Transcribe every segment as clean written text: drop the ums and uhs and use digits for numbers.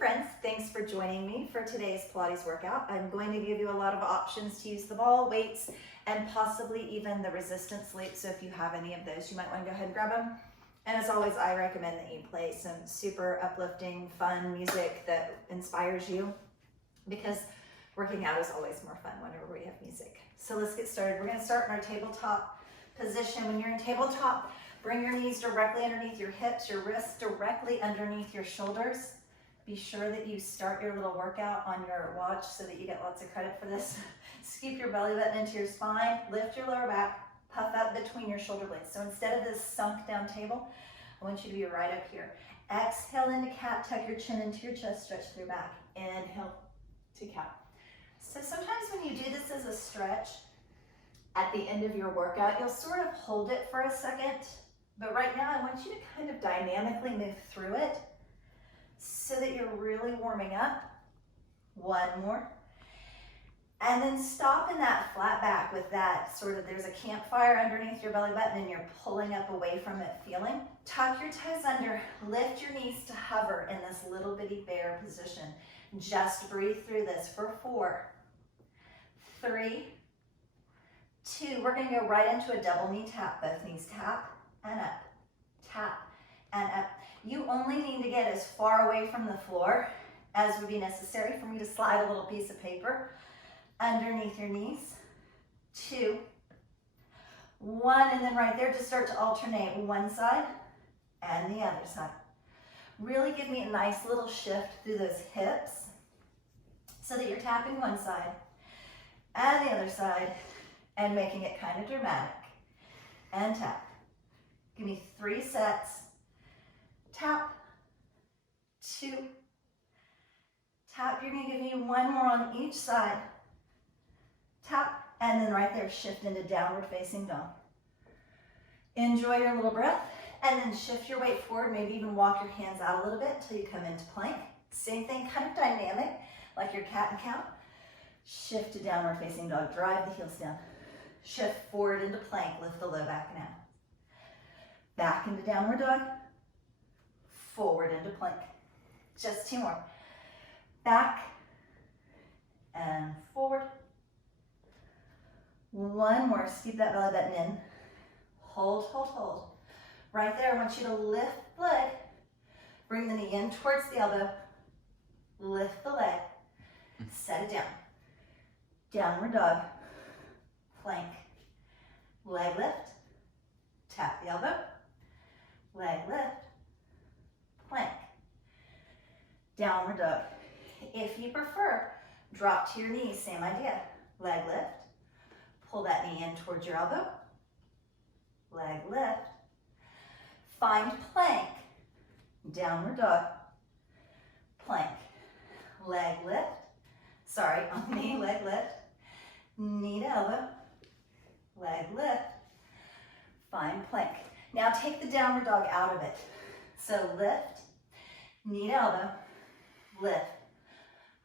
friends, thanks for joining me for today's Pilates workout. I'm going to give you a lot of options to use the ball, weights, and possibly even the resistance weights. So if you have any of those, you might want to go ahead and grab them. And as always, I recommend that you play some super uplifting, fun music that inspires you, because working out is always more fun whenever we have music. So let's get started. We're going to start in our tabletop position. When you're in tabletop, bring your knees directly underneath your hips, your wrists directly underneath your shoulders. Be sure that you start your little workout on your watch so that you get lots of credit for this. Scoop your belly button into your spine, lift your lower back, puff up between your shoulder blades. So instead of this sunk down table, I want you to be right up here. Exhale into cat, tuck your chin into your chest, stretch through your back. Inhale to cat. So sometimes when you do this as a stretch, at the end of your workout, you'll sort of hold it for a second. But right now, I want you to kind of dynamically move through it so that you're really warming up. One more. And then stop in that flat back with that sort of, there's a campfire underneath your belly button and you're pulling up away from it feeling. Tuck your toes under, lift your knees to hover in this little bitty bear position. Just breathe through this for 4, 3, 2. We're gonna go right into a double knee tap. Both knees tap and up, tap and up. You only need to get as far away from the floor as would be necessary for me to slide a little piece of paper underneath your knees. 2, 1, and then right there, just start to alternate one side and the other side. Really give me a nice little shift through those hips so that you're tapping one side and the other side and making it kind of dramatic. And tap. Give me 3 sets. Tap, 2, tap. You're gonna give me 1 more on each side. Tap, and then right there, shift into downward facing dog. Enjoy your little breath, and then shift your weight forward, maybe even walk your hands out a little bit until you come into plank. Same thing, kind of dynamic, like your cat and cow. Shift to downward facing dog, drive the heels down. Shift forward into plank, lift the low back and out. Back into downward dog, forward into plank. Just 2 more. Back and forward. 1 more, scoop that belly button in. Hold, hold, hold. Right there, I want you to lift the leg. Bring the knee in towards the elbow. Lift the leg. Set it down. Downward dog. Plank. Leg lift. Tap the elbow. Leg lift. Plank. Downward dog. If you prefer, drop to your knees, same idea. Leg lift. Pull that knee in towards your elbow. Leg lift. Find plank. Downward dog. Plank. Leg lift. Sorry, on the knee, leg lift. Knee to elbow. Leg lift. Find plank. Now take the downward dog out of it. So lift, knee to elbow, lift.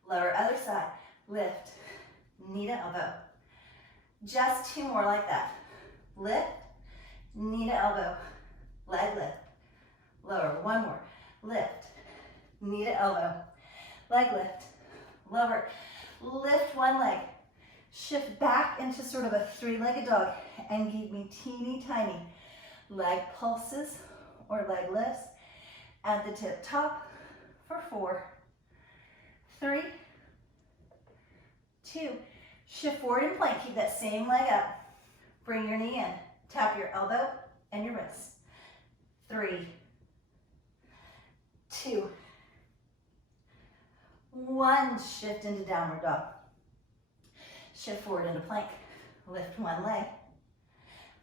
Lower other side, lift, knee to elbow. Just 2 more like that. Lift, knee to elbow, leg lift. Lower, 1 more. Lift, knee to elbow, leg lift. Lower, lift 1 leg. Shift back into sort of a 3-legged dog and give me teeny tiny leg pulses or leg lifts at the tip top for 4, 3, 2. Shift forward in plank. Keep that same leg up. Bring your knee in. Tap your elbow and your wrist. 3, 2, 1. Shift into downward dog. Shift forward into plank. Lift 1 leg.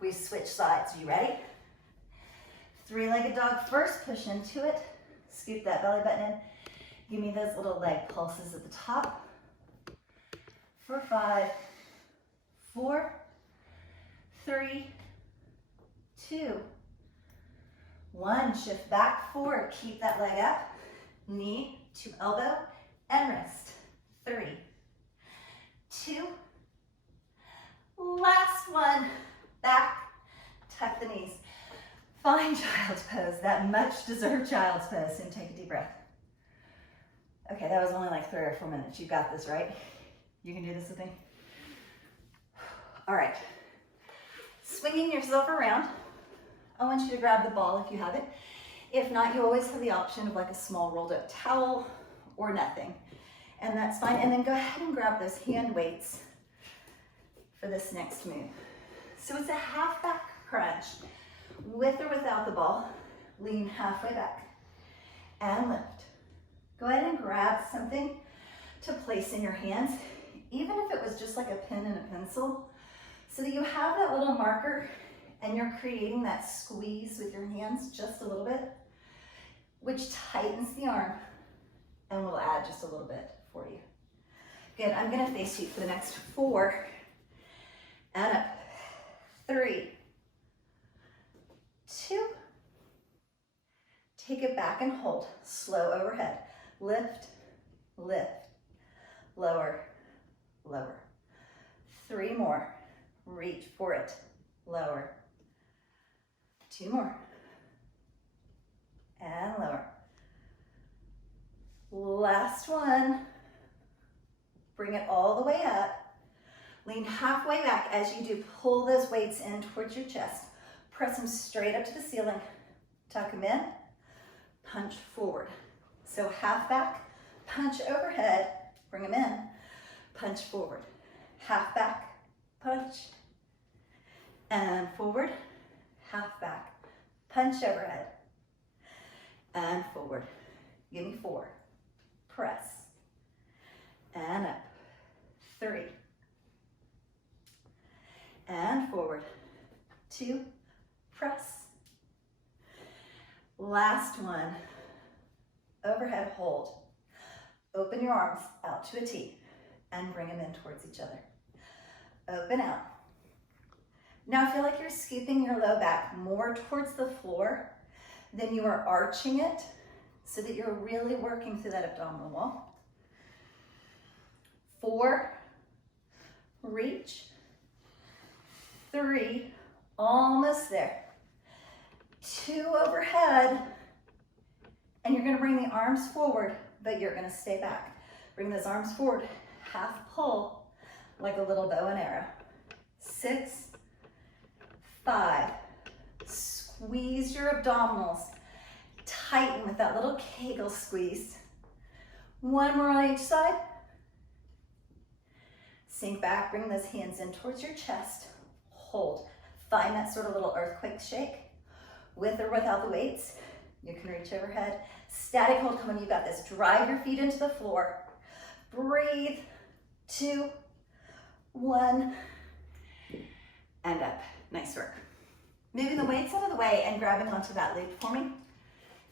We switch sides. You ready? 3-legged dog first. Push into it. Scoop that belly button in. Give me those little leg pulses at the top. For 5, 4, 3, 2, 1. Shift back forward. Keep that leg up. Knee to elbow and wrist. 3, 2. Last one. Back. Tuck the knees. Find child's pose, that much deserved child's pose, and take a deep breath. Okay, that was only like 3 or 4 minutes. You got this, right? You can do this with me. All right. Swinging yourself around. I want you to grab the ball if you have it. If not, you always have the option of like a small rolled up towel or nothing. And that's fine. And then go ahead and grab those hand weights for this next move. So it's a half back crunch. With or without the ball, lean halfway back and lift. Go ahead and grab something to place in your hands, even if it was just like a pen and a pencil, so that you have that little marker and you're creating that squeeze with your hands just a little bit, which tightens the arm and will add just a little bit for you. Good, I'm gonna face you for the next 4 and up. 3, 2, take it back and hold, slow overhead. Lift, lift, lower, lower. 3 more, reach for it, lower. 2 more, and lower. Last one, bring it all the way up. Lean halfway back. As you do, pull those weights in towards your chest. Press them straight up to the ceiling. Tuck them in, punch forward. So half back, punch overhead, bring them in, punch forward. Half back, punch, and forward, half back, punch overhead, and forward. Give me 4, press, and up. 3, and forward. 2, press. Last one. Overhead hold. Open your arms out to a T and bring them in towards each other. Open out. Now feel like you're scooping your low back more towards the floor than you are arching it, so that you're really working through that abdominal wall. 4, reach. 3, almost there. 2 overhead. And you're gonna bring the arms forward, but you're gonna stay back. Bring those arms forward, half pull, like a little bow and arrow. 6, 5, squeeze your abdominals. Tighten with that little Kegel squeeze. 1 more on each side. Sink back, bring those hands in towards your chest. Hold. Find that sort of little earthquake shake. With or without the weights. You can reach overhead. Static hold, come on, you got this. Drive your feet into the floor. Breathe. 2, 1, and up. Nice work. Moving the weights out of the way and grabbing onto that loop for me.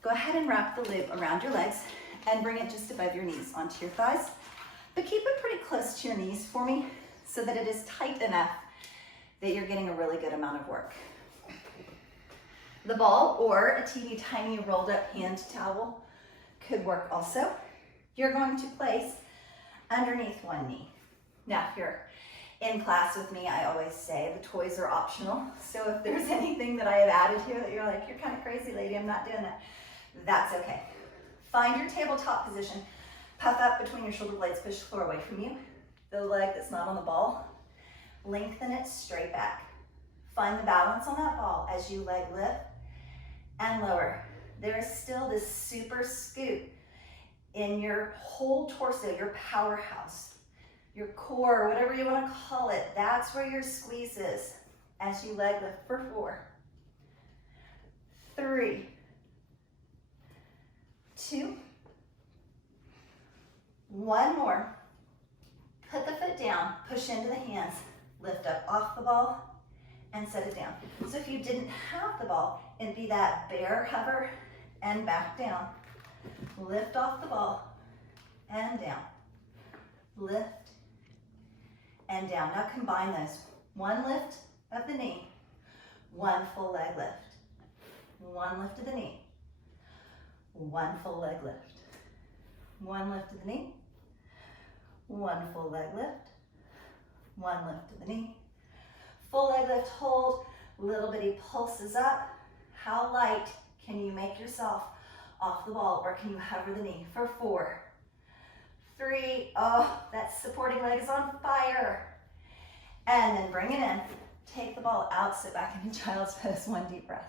Go ahead and wrap the loop around your legs and bring it just above your knees onto your thighs. But keep it pretty close to your knees for me so that it is tight enough that you're getting a really good amount of work. The ball or a teeny tiny rolled up hand towel could work also. You're going to place underneath one knee. Now, if you're in class with me, I always say the toys are optional. So if there's anything that I have added here that you're like, you're kind of crazy, lady, I'm not doing that, that's okay. Find your tabletop position. Puff up between your shoulder blades, push the floor away from you. The leg that's not on the ball, lengthen it straight back. Find the balance on that ball as you leg lift and lower. There is still this super scoop in your whole torso, your powerhouse, your core, whatever you want to call it. That's where your squeeze is as you leg lift for 4, 3, 2, 1 more. Put the foot down, push into the hands, lift up off the ball, and set it down. So if you didn't have the ball, it'd be that bear hover and back down. Lift off the ball and down. Lift and down. Now combine those. 1 lift of the knee, 1 full leg lift. 1 lift of the knee, 1 full leg lift. 1 lift of the knee, 1 full leg lift. 1 lift of the knee. Full leg lift, hold, little bitty pulses up. How light can you make yourself off the ball, or can you hover the knee for 4, 3. Oh, that supporting leg is on fire. And then bring it in. Take the ball out, sit back into child's pose, 1 deep breath.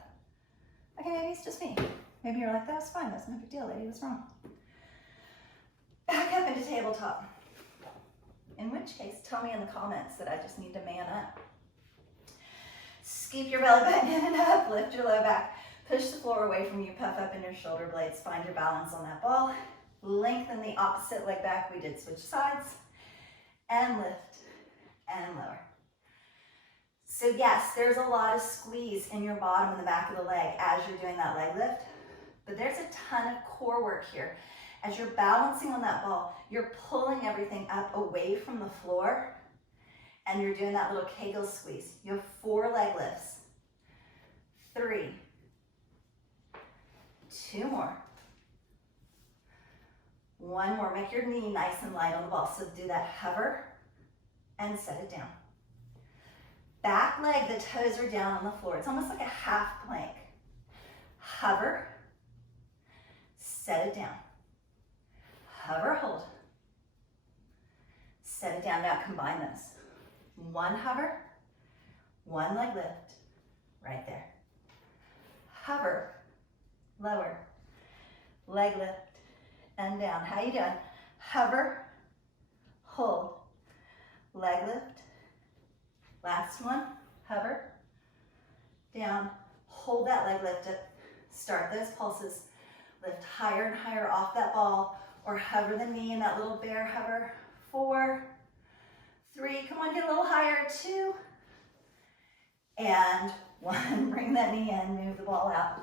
Okay, maybe it's just me. Maybe you're like, that was fine, that's no big deal, lady, what's wrong? Back up into tabletop. In which case, tell me in the comments that I just need to man up. Scoop your belly button in and up, lift your low back. Push the floor away from you, puff up in your shoulder blades, find your balance on that ball. Lengthen the opposite leg back, we did switch sides. And lift and lower. So yes, there's a lot of squeeze in your bottom and the back of the leg as you're doing that leg lift, but there's a ton of core work here. As you're balancing on that ball, you're pulling everything up away from the floor and you're doing that little Kegel squeeze. You have 4 leg lifts. 3. 2 more. 1 more. Make your knee nice and light on the ball. So do that hover and set it down. Back leg, the toes are down on the floor. It's almost like a half plank. Hover, set it down. Hover, hold. Set it down. Now combine those. 1 hover, 1 leg lift, right there. Hover, lower, leg lift, and down. How you doing? Hover, hold, leg lift. Last one, hover, down, hold that leg lift up. Start those pulses. Lift higher and higher off that ball or hover the knee in that little bear hover. 4, 3, come on, get a little higher. 2, and 1. Bring that knee in, move the ball out,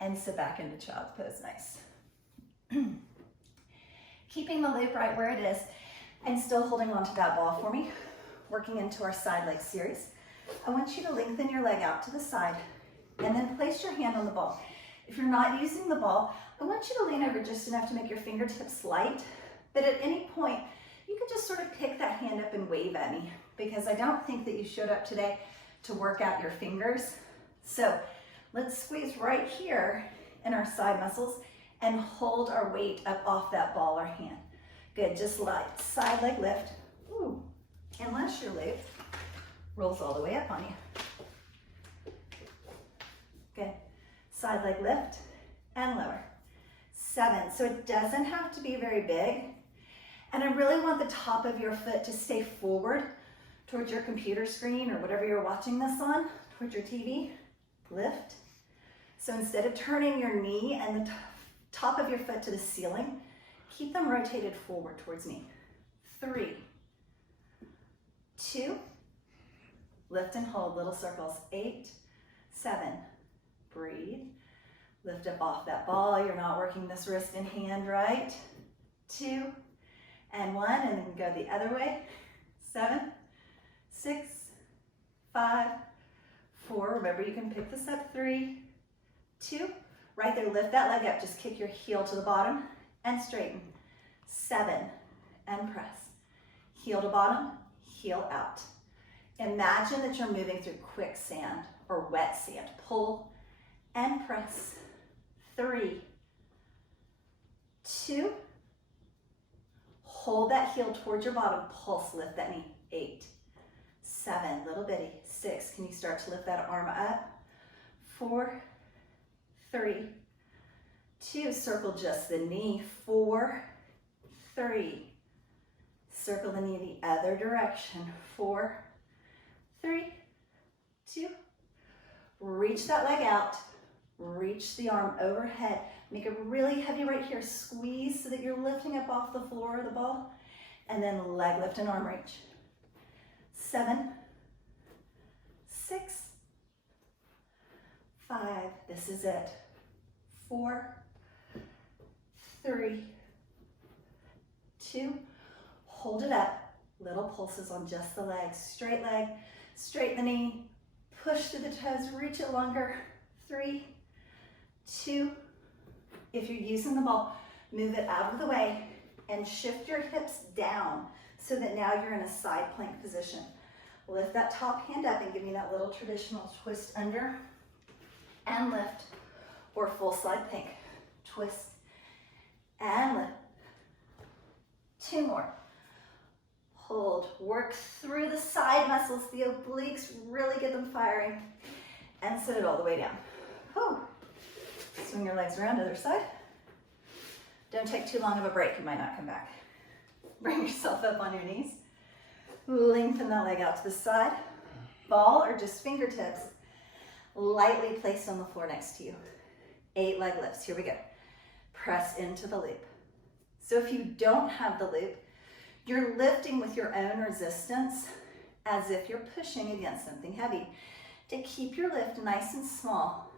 and sit back into child's pose. Nice. Keeping the loop right where it is and still holding on to that ball for me. Working into our side leg series. I want you to lengthen your leg out to the side and then place your hand on the ball. If you're not using the ball, I want you to lean over just enough to make your fingertips light, but at any point, you could just sort of pick that hand up and wave at me because I don't think that you showed up today to work out your fingers. So let's squeeze right here in our side muscles and hold our weight up off that ball or hand. Good, just light side leg lift. Ooh. Unless your leg rolls all the way up on you. Good. Side leg lift and lower. 7. So it doesn't have to be very big. And I really want the top of your foot to stay forward towards your computer screen or whatever you're watching this on, towards your TV. Lift. So instead of turning your knee and the top of your foot to the ceiling, keep them rotated forward towards me. 3. 2, lift and hold, little circles. 8, 7, breathe, lift up off that ball. You're not working this wrist and hand, right? 2, and 1, and then go the other way. 7, 6, 5, 4, remember you can pick this up. 3, 2, right there, lift that leg up, just kick your heel to the bottom and straighten. 7, and press. Heel to bottom, heel out. Imagine that you're moving through quicksand or wet sand. Pull and press. 3, 2, hold that heel towards your bottom, pulse, lift that knee. 8, 7, little bitty. 6, can you start to lift that arm up? 4, 3, 2, circle just the knee. 4, 3, circle the knee the other direction. 4, 3, 2, reach that leg out, reach the arm overhead. Make it really heavy right here. Squeeze so that you're lifting up off the floor of the ball, and then leg lift and arm reach. 7, 6, 5, this is it. 4, 3, 2, hold it up. Little pulses on just the legs. Straight leg, straighten the knee, push through the toes, reach it longer. 3, 2, if you're using the ball, move it out of the way and shift your hips down so that now you're in a side plank position. Lift that top hand up and give me that little traditional twist under and lift, or full side plank. Twist and lift. 2 more. Hold, work through the side muscles, the obliques, really get them firing, and set it all the way down. Whew. Swing your legs around to the other side. Don't take too long of a break, you might not come back. Bring yourself up on your knees. Lengthen that leg out to the side. Ball or just fingertips lightly placed on the floor next to you. 8 leg lifts, here we go. Press into the loop. So if you don't have the loop, you're lifting with your own resistance as if you're pushing against something heavy to keep your lift nice and small.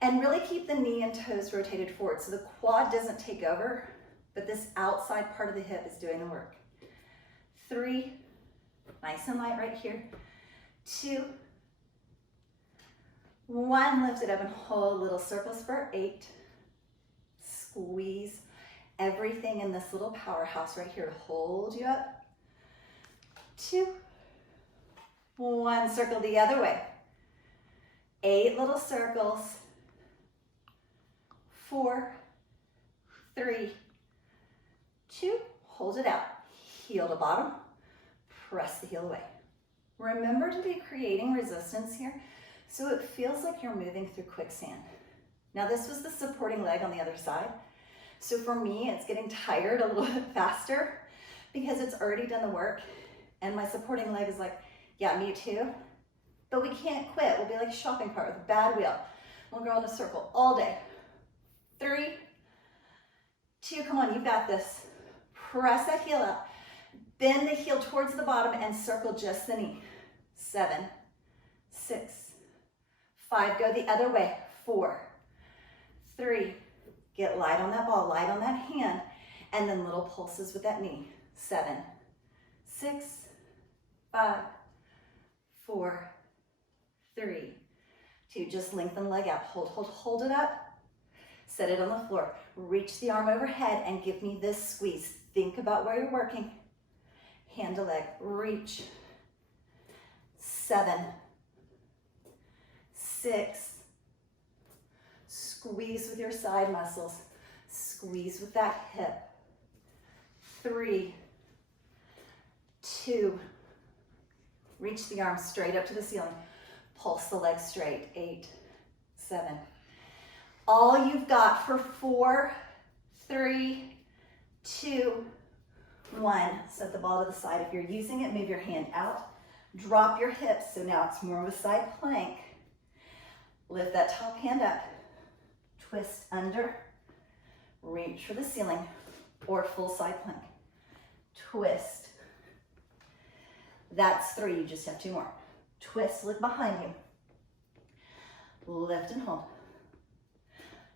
And really keep the knee and toes rotated forward so the quad doesn't take over, but this outside part of the hip is doing the work. 3, nice and light right here. 2, 1, lift it up and hold, little circles for 8. Squeeze everything in this little powerhouse right here to hold you up. 2, 1, circle the other way. 8 little circles. 4, 3, 2, hold it out. Heel to bottom, press the heel away. Remember to be creating resistance here so it feels like you're moving through quicksand. Now this was the supporting leg on the other side. So for me, it's getting tired a little bit faster because it's already done the work and my supporting leg is like, yeah, me too. But we can't quit. We'll be like a shopping cart with a bad wheel. We'll go in a circle all day. 3, 2, come on, you've got this. Press that heel up. Bend the heel towards the bottom and circle just the knee. 7, 6, 5, go the other way. 4, 3, get light on that ball, light on that hand, and then little pulses with that knee. 7, 6, 5, 4, 3, 2, just lengthen the leg out. Hold, hold, hold it up. Set it on the floor. Reach the arm overhead and give me this squeeze. Think about where you're working. Hand to leg, reach. 7, 6, squeeze with your side muscles. Squeeze with that hip. 3, 2, reach the arm straight up to the ceiling. Pulse the leg straight. 8, 7. All you've got for 4, 3, 2, 1. Set the ball to the side. If you're using it, move your hand out. Drop your hips, so now it's more of a side plank. Lift that top hand up. Twist under. Reach for the ceiling or full side plank. Twist. That's 3, you just have 2 more. Twist, look behind you. Lift and hold.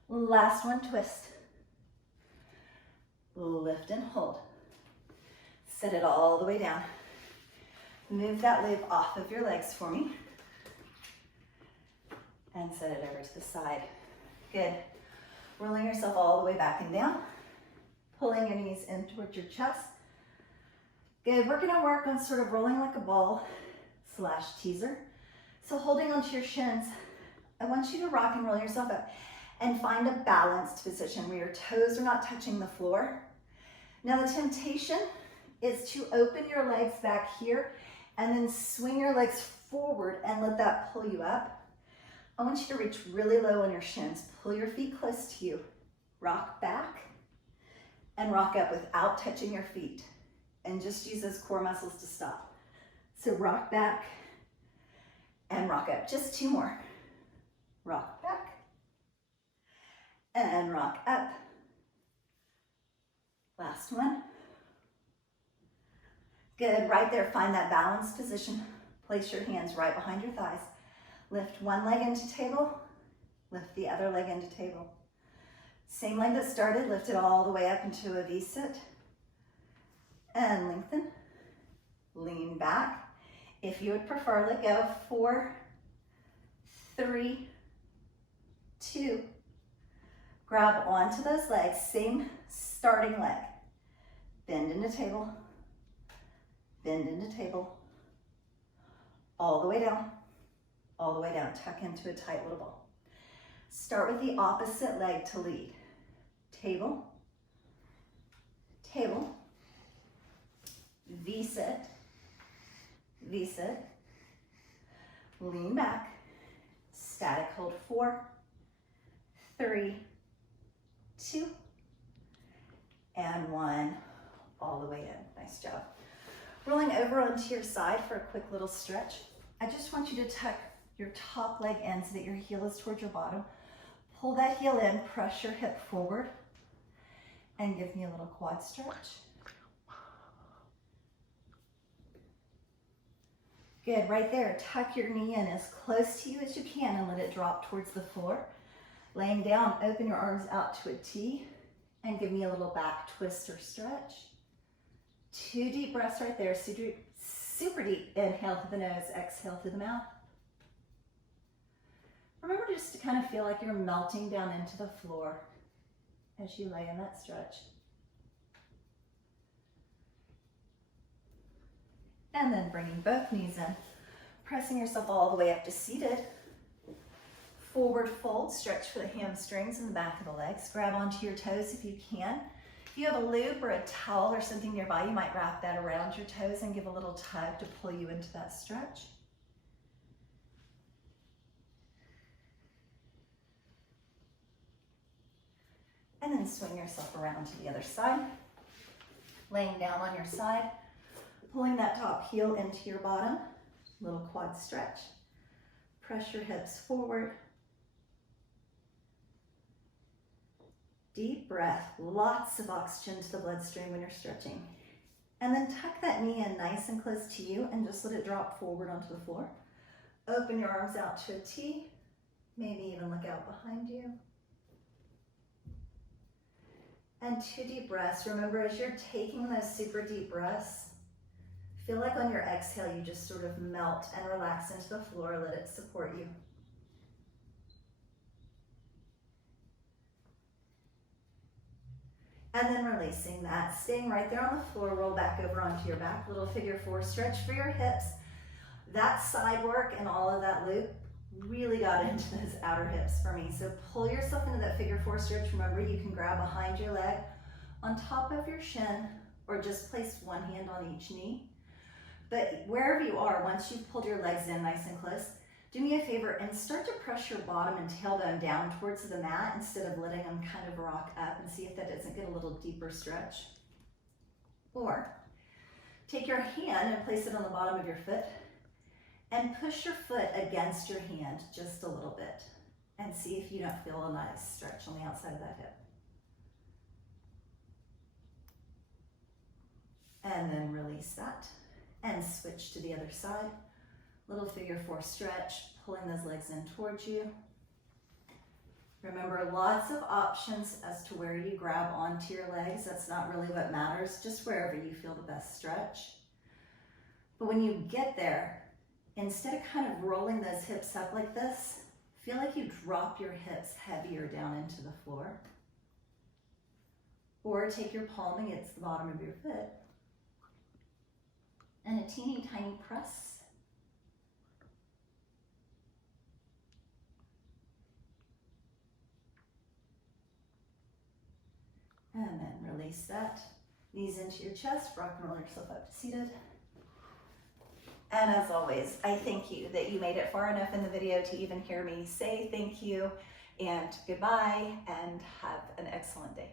Last one, twist. Lift and hold. Set it all the way down. Move that loop off of your legs for me. And set it over to the side. Good. Rolling yourself all the way back and down. Pulling your knees in towards your chest. Good. We're going to work on sort of rolling like a ball / teaser. So holding onto your shins, I want you to rock and roll yourself up and find a balanced position where your toes are not touching the floor. Now the temptation is to open your legs back here and then swing your legs forward and let that pull you up. I want you to reach really low on your shins. Pull your feet close to you. Rock back and rock up without touching your feet. And just use those core muscles to stop. So rock back and rock up. Just 2 more. Rock back and rock up. Last one. Good, right there, find that balanced position. Place your hands right behind your thighs. Lift one leg into table, lift the other leg into table. Same leg that started, lift it all the way up into a V-sit. And lengthen, lean back. If you would prefer, let go. 4, 3, 2. Grab onto those legs, same starting leg. Bend into table, bend into table. All the way down, all the way down. Tuck into a tight little ball. Start with the opposite leg to lead. Table, table, V-sit, V-sit, lean back, static hold 4, 3, 2, and 1, all the way in. Nice job. Rolling over onto your side for a quick little stretch. I just want you to tuck your top leg in so that your heel is towards your bottom. Pull that heel in, press your hip forward, and give me a little quad stretch. Good, right there. Tuck your knee in as close to you as you can and let it drop towards the floor. Laying down, open your arms out to a T and give me a little back twist or stretch. 2 deep breaths right there. Super deep. Inhale through the nose, exhale through the mouth. Remember just to kind of feel like you're melting down into the floor as you lay in that stretch. And then bringing both knees in, pressing yourself all the way up to seated. Forward fold, stretch for the hamstrings and the back of the legs. Grab onto your toes if you can. If you have a loop or a towel or something nearby, you might wrap that around your toes and give a little tug to pull you into that stretch. And then swing yourself around to the other side. Laying down on your side, pulling that top heel into your bottom, little quad stretch. Press your hips forward. Deep breath, lots of oxygen to the bloodstream when you're stretching. And then tuck that knee in nice and close to you and just let it drop forward onto the floor. Open your arms out to a T, maybe even look out behind you. And 2 deep breaths. Remember, as you're taking those super deep breaths, feel like on your exhale, you just sort of melt and relax into the floor, let it support you. And then releasing that, staying right there on the floor, roll back over onto your back, little figure 4, stretch for your hips. That side work and all of that loop really got into those outer hips for me. So pull yourself into that figure 4 stretch. Remember, you can grab behind your leg, on top of your shin, or just place one hand on each knee. But wherever you are, once you've pulled your legs in nice and close, do me a favor and start to press your bottom and tailbone down towards the mat instead of letting them kind of rock up, and see if that doesn't get a little deeper stretch. Or take your hand and place it on the bottom of your foot and push your foot against your hand just a little bit and see if you don't feel a nice stretch on the outside of that hip. And then release that and switch to the other side. Little figure 4 stretch, pulling those legs in towards you. Remember, lots of options as to where you grab onto your legs. That's not really what matters, just wherever you feel the best stretch. But when you get there, instead of kind of rolling those hips up like this, feel like you drop your hips heavier down into the floor. Or take your palm against the bottom of your foot and a teeny tiny press. And then release that. Knees into your chest, rock and roll yourself up to seated. And as always, I thank you that you made it far enough in the video to even hear me say thank you and goodbye, and have an excellent day.